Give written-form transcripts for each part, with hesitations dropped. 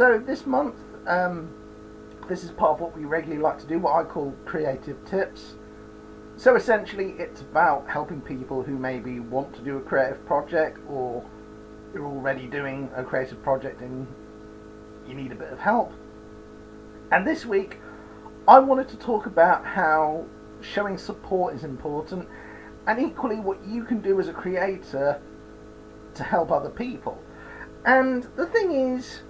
So this month, this is part of what we regularly like to do, what I call creative tips. So essentially it's about helping people who maybe want to do a creative project, or you're already doing a creative project and you need a bit of help. And this week I wanted to talk about how showing support is important, and equally what you can do as a creator to help other people. And the thing is,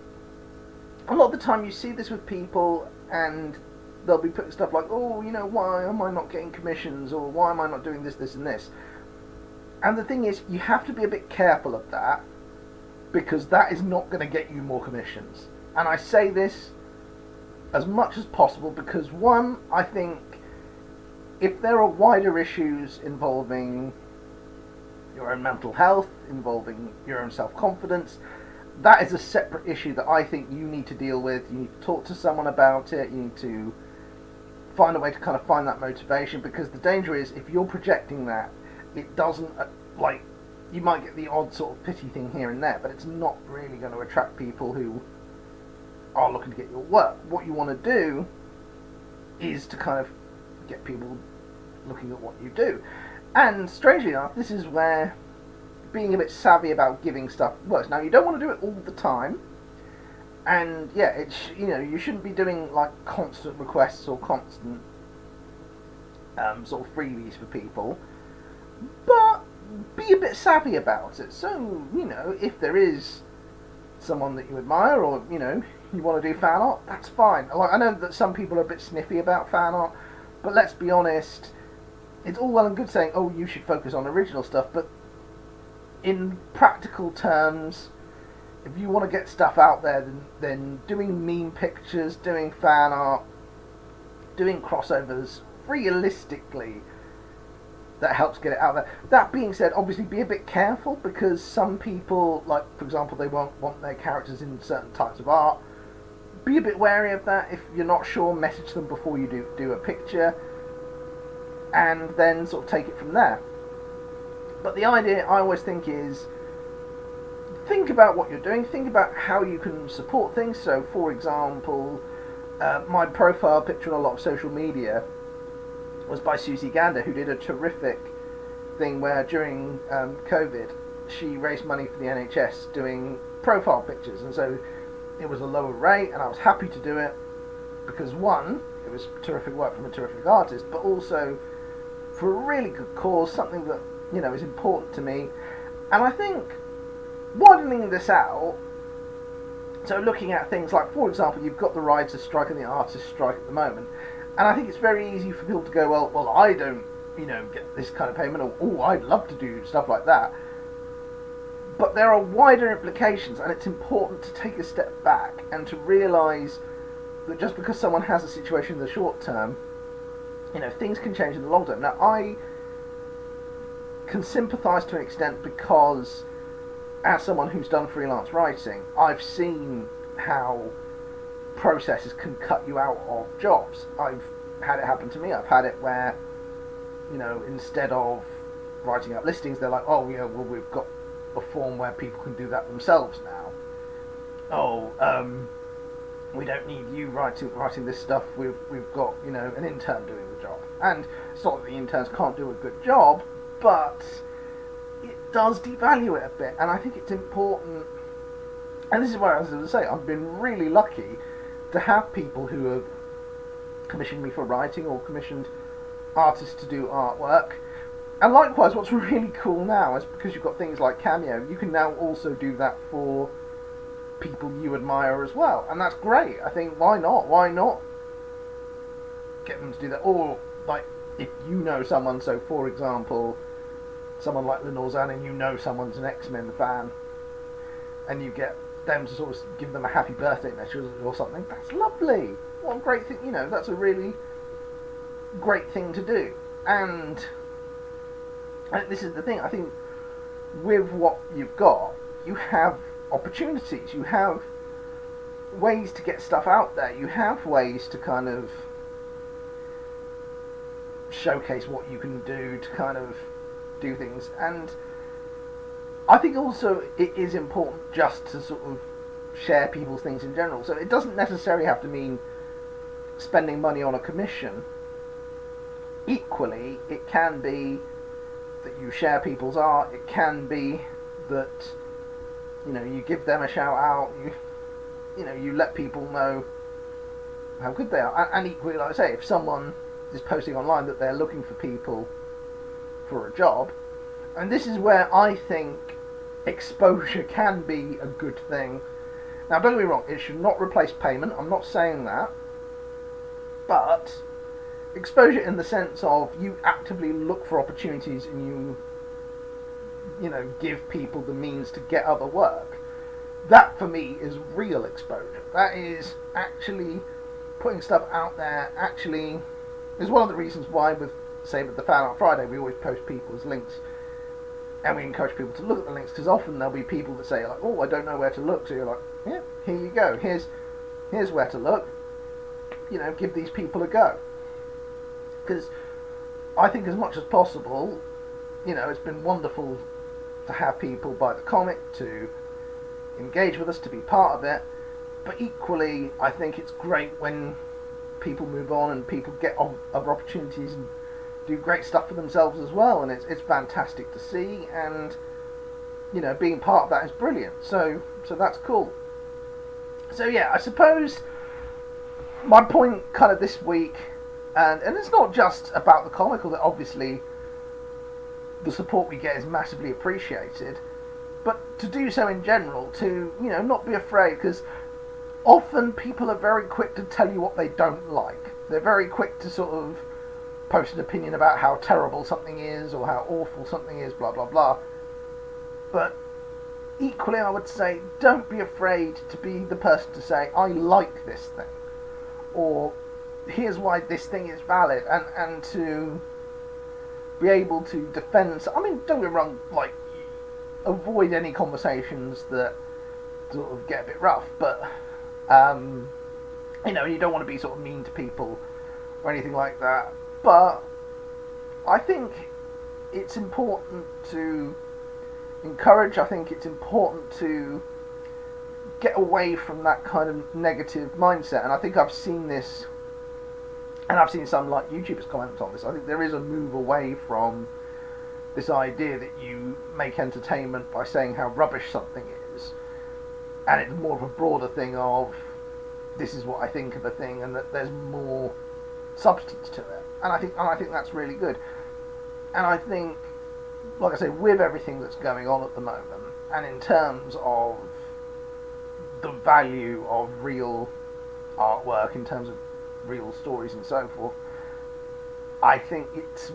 a lot of the time you see this with people and they'll be putting stuff like, oh, why am I not getting commissions, or why am I not doing this, this and this. And the thing is, you have to be a bit careful of that, because that is not going to get you more commissions. And I say this as much as possible because, one, I think if there are wider issues involving your own mental health, involving your own self-confidence, that is a separate issue that I think you need to deal with. You need to talk to someone about it. You need to find a way to kind of find that motivation, because the danger is if you're projecting that, it doesn't, you might get the odd sort of pity thing here and there, but it's not really going to attract people who are looking to get your work. What you want to do is to kind of get people looking at what you do. And strangely enough, this is where being a bit savvy about giving stuff works. Now, you don't want to do it all the time, and yeah, it's you shouldn't be doing like constant requests or constant sort of freebies for people, but be a bit savvy about it. So if there is someone that you admire, or you want to do fan art, that's fine. Like, I know that some people are a bit sniffy about fan art, but let's be honest, it's all well and good saying, oh, you should focus on original stuff, but in practical terms, if you want to get stuff out there, then doing meme pictures, doing fan art, doing crossovers, realistically, that helps get it out there. That being said, obviously be a bit careful, because some people, like for example, they won't want their characters in certain types of art. Be a bit wary of that. If you're not sure, message them before you do a picture, and then sort of take it from there. But the idea, I always think, is think about what you're doing, think about how you can support things. So for example, my profile picture on a lot of social media was by Susie Gander, who did a terrific thing where during COVID she raised money for the NHS doing profile pictures, and so it was a lower rate, and I was happy to do it because, one, it was terrific work from a terrific artist, but also for a really good cause, something that is important to me. And I think widening this out, so looking at things like, for example, you've got the writers' strike and the artists' strike at the moment, and I think it's very easy for people to go, well, I don't, get this kind of payment, or, oh, I'd love to do stuff like that. But there are wider implications, and it's important to take a step back and to realise that just because someone has a situation in the short term, things can change in the long term. Now, I can sympathise to an extent, because as someone who's done freelance writing, I've seen how processes can cut you out of jobs. I've had it happen to me. I've had it where, instead of writing up listings, they're like, oh, yeah, well, we've got a form where people can do that themselves now. Oh, we don't need you writing this stuff. We've got, an intern doing the job. And it's not that the interns can't do a good job, but it does devalue it a bit. And I think it's important, and this is where I was going to say, I've been really lucky to have people who have commissioned me for writing, or commissioned artists to do artwork. And likewise, what's really cool now is, because you've got things like Cameo, you can now also do that for people you admire as well, and that's great. I think, why not get them to do that? Or like, if you know someone, so for example, someone like Lenore Zan, and someone's an X-Men fan, and you get them to sort of give them a happy birthday message or something, that's lovely. What a great thing, that's a really great thing to do. And this is the thing, I think with what you've got, you have opportunities, you have ways to get stuff out there, you have ways to kind of showcase what you can do, to kind of do things. And I think also it is important just to sort of share people's things in general. So it doesn't necessarily have to mean spending money on a commission. Equally, it can be that you share people's art. It can be that, you know, you give them a shout out. You let people know how good they are. And equally, like I say, if someone is posting online that they're looking for people for a job, and this is where I think exposure can be a good thing. Now, don't get me wrong, it should not replace payment. I'm not saying that. But exposure in the sense of you actively look for opportunities and you know, give people the means to get other work. That, for me, is real exposure. That is actually putting stuff out there. Actually, is one of the reasons why, with, say, with the Fan Art Friday, we always post people's links. And we encourage people to look at the links, because often there'll be people that say, like, oh, I don't know where to look. So you're like, yeah, here you go. Here's where to look. You know, give these people a go. Because I think as much as possible, you know, it's been wonderful to have people buy the comic, to engage with us, to be part of it. But equally, I think it's great when people move on and people get other opportunities and do great stuff for themselves as well, and it's fantastic to see, and you know, being part of that is brilliant. So that's cool. So yeah, I suppose my point kind of this week, and it's not just about the comic, that obviously the support we get is massively appreciated, but to do so in general, to, you know, not be afraid, because often people are very quick to tell you what they don't like. They're very quick to sort of post an opinion about how terrible something is or how awful something is, blah blah blah. But equally, I would say, don't be afraid to be the person to say, I like this thing, or here's why this thing is valid, and to be able to defend. I mean, don't get me wrong, like, avoid any conversations that sort of get a bit rough, but you know, you don't want to be sort of mean to people or anything like that. But I think it's important to encourage. I think it's important to get away from that kind of negative mindset. And I think I've seen this, and I've seen some, like, YouTubers comment on this. I think there is a move away from this idea that you make entertainment by saying how rubbish something is, and it's more of a broader thing of, this is what I think of a thing, and that there's more substance to it. And I think that's really good. And I think, like I say, with everything that's going on at the moment, and in terms of the value of real artwork, in terms of real stories and so forth, I think it's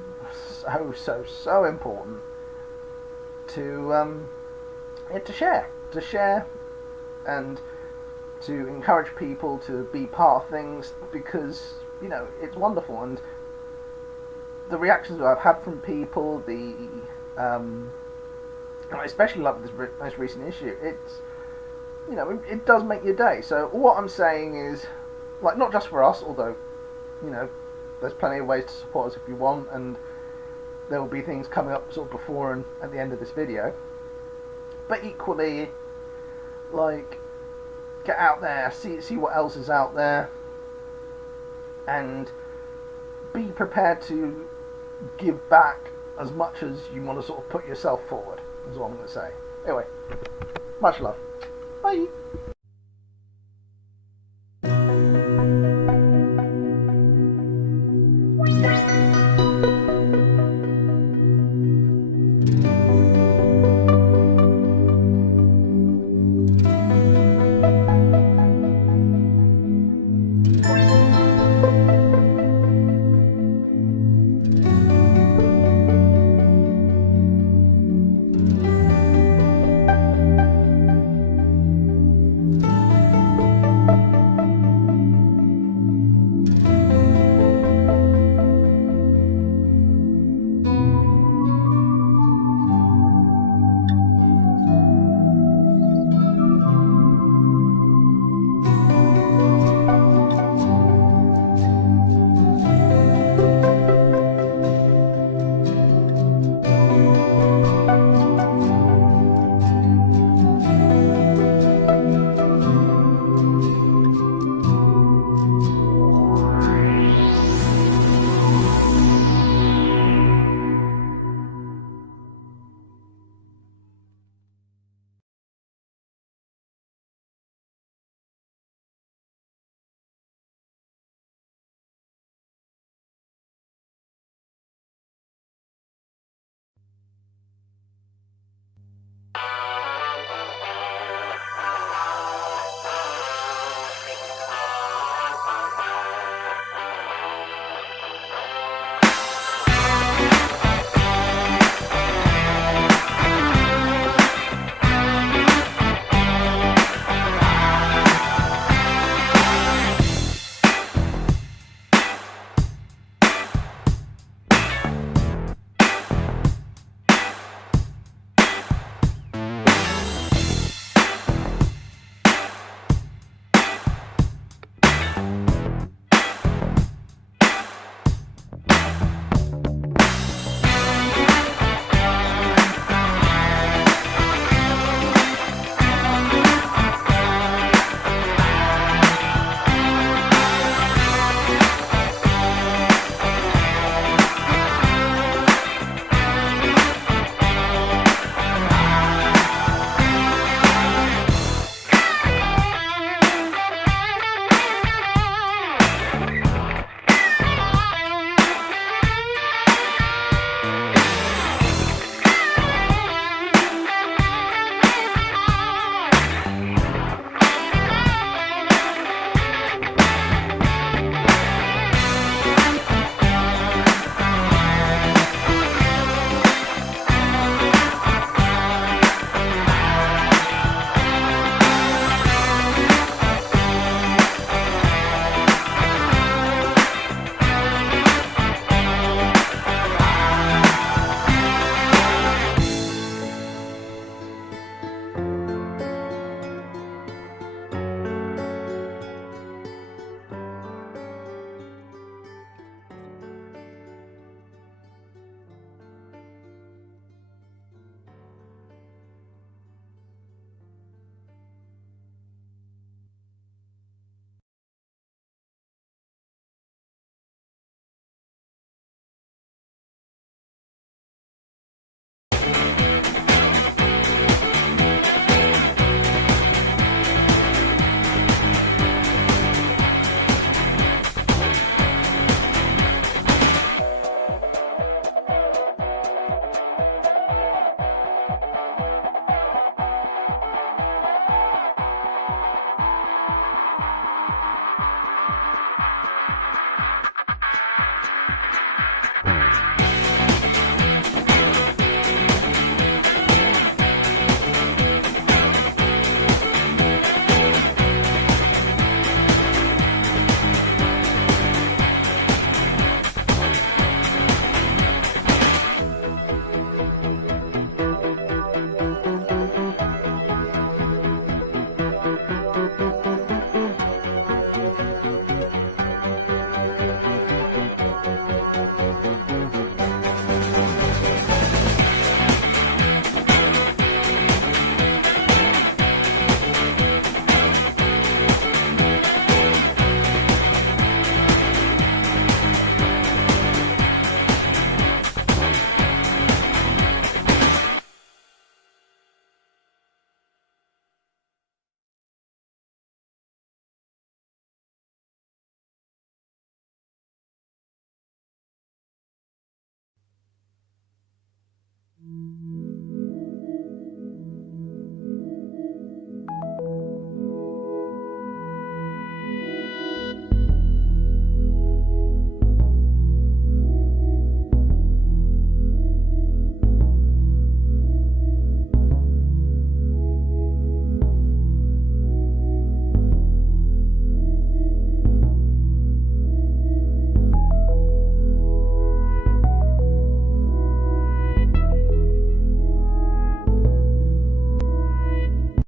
so important to share, and to encourage people to be part of things, because, you know, it's wonderful. And the reactions that I've had from people, and I especially love this most recent issue, it's, you know, it does make your day. So what I'm saying is, like, not just for us, although, you know, there's plenty of ways to support us if you want, and there will be things coming up sort of before and at the end of this video, but equally, like, get out there, see what else is out there, and be prepared to give back as much as you want to sort of put yourself forward, is what I'm going to say. Anyway, much love. Bye. you.